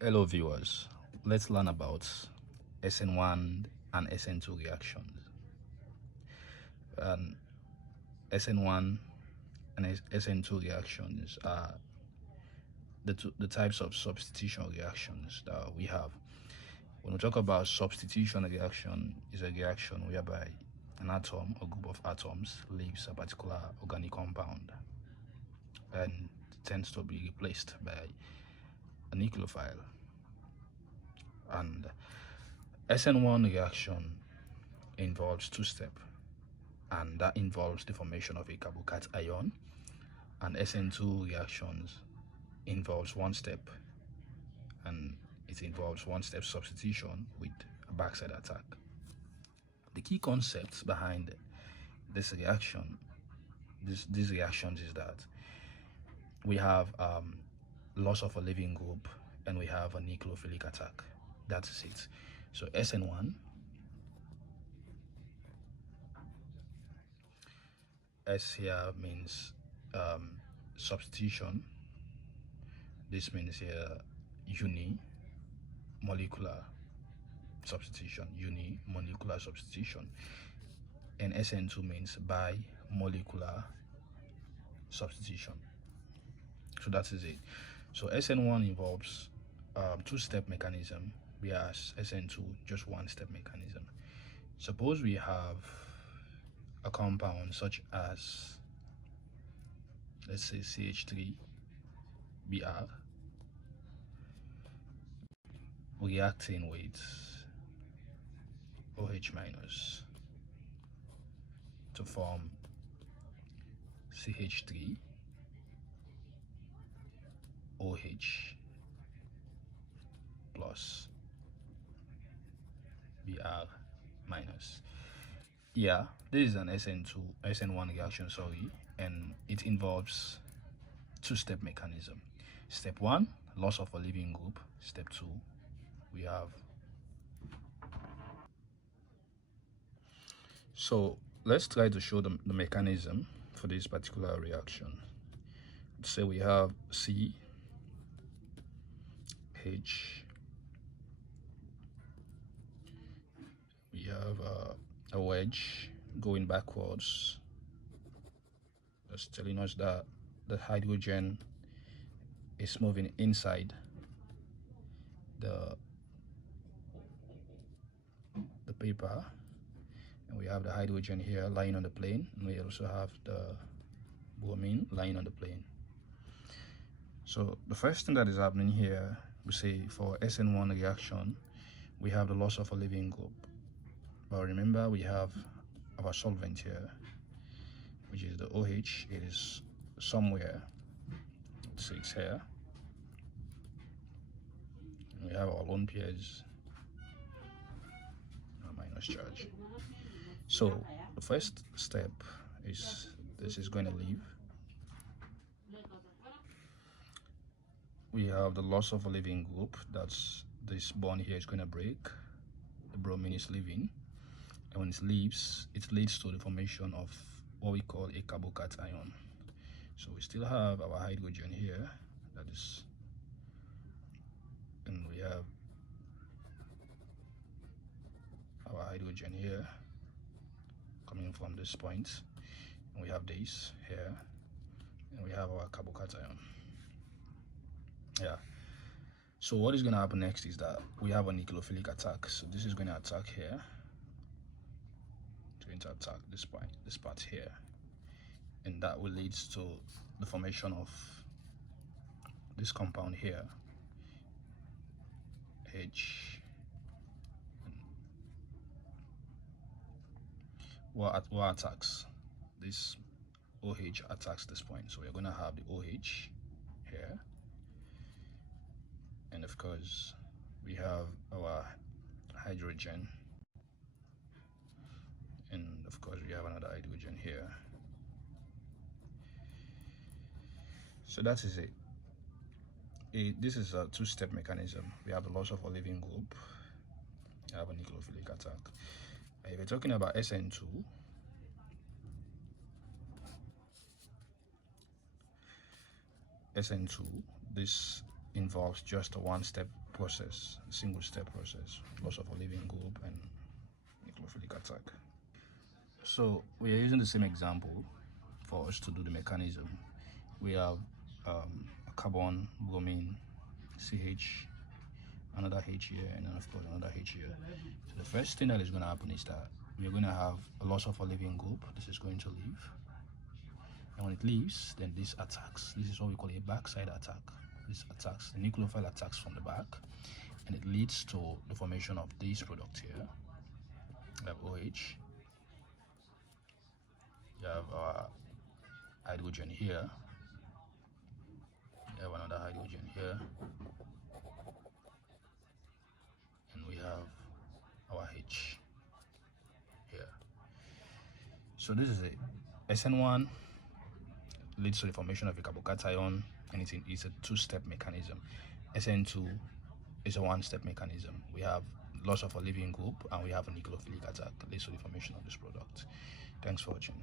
Hello viewers, let's learn about SN1 and SN2 reactions. And SN1 and SN2 reactions are the types of substitution reactions that we have. When we talk about substitution reaction, is a reaction whereby an atom or group of atoms leaves a particular organic compound and tends to be replaced by a nucleophile. And SN1 reaction involves two steps, and that involves the formation of a carbocation, and SN2 reactions involves one step, and it involves one step substitution with a backside attack. The key concepts behind this reaction, these reactions, is that we have loss of a living group and we have a nucleophilic attack. That's it. So SN1, S here means substitution. This means here unimolecular substitution, unimolecular substitution. And SN2 means bimolecular substitution. So that is it. So SN1 involves two-step mechanism, whereas SN2 just one-step mechanism. Suppose we have a compound such as, let's say, CH3Br reacting with OH minus to form CH3 OH plus Br minus. Yeah, this is an SN1 reaction, and it involves two-step mechanism. Step 1, loss of a living group. Step 2, we have. So let's try to show the mechanism for this particular reaction. Let's say we have C, H, we have a wedge going backwards. That's telling us that the hydrogen is moving inside the paper, and we have the hydrogen here lying on the plane, and we also have the bromine lying on the plane. So the first thing that is happening here, we say for SN1 reaction, we have the loss of a living group. But remember, we have our solvent here, which is the OH. It is somewhere, let's say it's here. And we have our lone pairs, minus charge. So the first step is this is going to leave. We have the loss of a living group. That's this bond here is going to break. The bromine is leaving, and when it leaves, it leads to the formation of what we call a carbocation. So we still have our hydrogen here, that is, and we have our hydrogen here coming from this point, and we have this here, and we have our carbocation. Yeah. So what is going to happen next is that we have a nucleophilic attack. So this is going to attack here. It's going to attack this part here, and that will lead to the formation of this compound here, H. What attacks this OH attacks this point. So we're going to have the OH here, and of course we have our hydrogen, and of course we have another hydrogen here. So that is it. This is a two-step mechanism. We have the loss of a living group, we have a nucleophilic attack. If we're talking about SN2, this involves just a one-step process, a single-step process, loss of a living group and nucleophilic attack. So we are using the same example for us to do the mechanism. We have a carbon, bromine, CH, another H here, and then of course another H here. So the first thing that is going to happen is that we're going to have a loss of a living group. This is going to leave. And when it leaves, then this attacks. This is what we call a backside attack. This attacks, the nucleophile attacks from the back, and it leads to the formation of this product here. We have OH. You have our hydrogen here. You have another hydrogen here. And we have our H here. So this is it. SN1 leads to the formation of a carbocation, and it's a two-step mechanism. SN2 is a one-step mechanism. We have loss of a living group and we have a nucleophilic attack that leads to the formation of this product. Thanks for watching.